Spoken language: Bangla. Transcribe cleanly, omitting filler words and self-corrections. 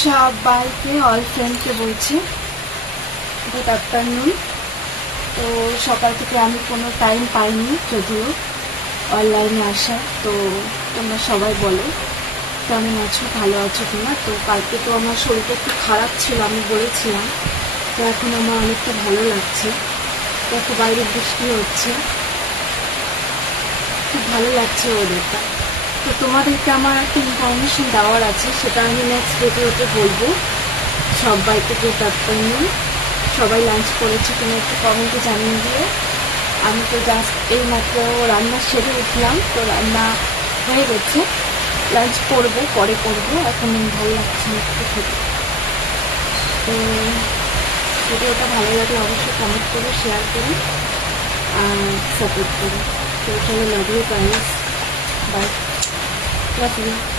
সবাইকে অল ফ্রেন্ডকে বলছি গুড আফটারনুন। তো সকাল থেকে আমি কোনো টাইম পাইনি যদিও অনলাইনে আসা। তো তোমরা সবাই বলো কেমন আছো, ভালো আছো কিনা। তো কালকে তো আমার শরীরটা একটু খারাপ ছিল, আমি বলেছিলাম। তো এখন আমার অনেকটা ভালো লাগছে। তো একটু বাইরে বৃষ্টি হচ্ছে, খুব ভালো লাগছে ওদেরটা। তো তোমাদেরকে আমার একটা ইনফরমেশন দেওয়ার আছে, সেটা আমি নেক্সট ভিডিওতে বলবো। সবাইকে গুড আফটারনুন। সবাই লাঞ্চ করেছে তুমি একটু কমেন্টে জানিয়ে দিয়ে। আমি তো জাস্ট এইমাত্র রান্না সেরে উঠলাম, তো রান্না হয়ে গেছে, লাঞ্চ করবো, পরে করবো, এখন ভালো লাগছে না একটু খেতে। তো ভিডিওটা ভালো লাগলে অবশ্যই কমেন্ট করো, শেয়ার করো আর সাপোর্ট করো। তো চলো, love you guys, bye, love you.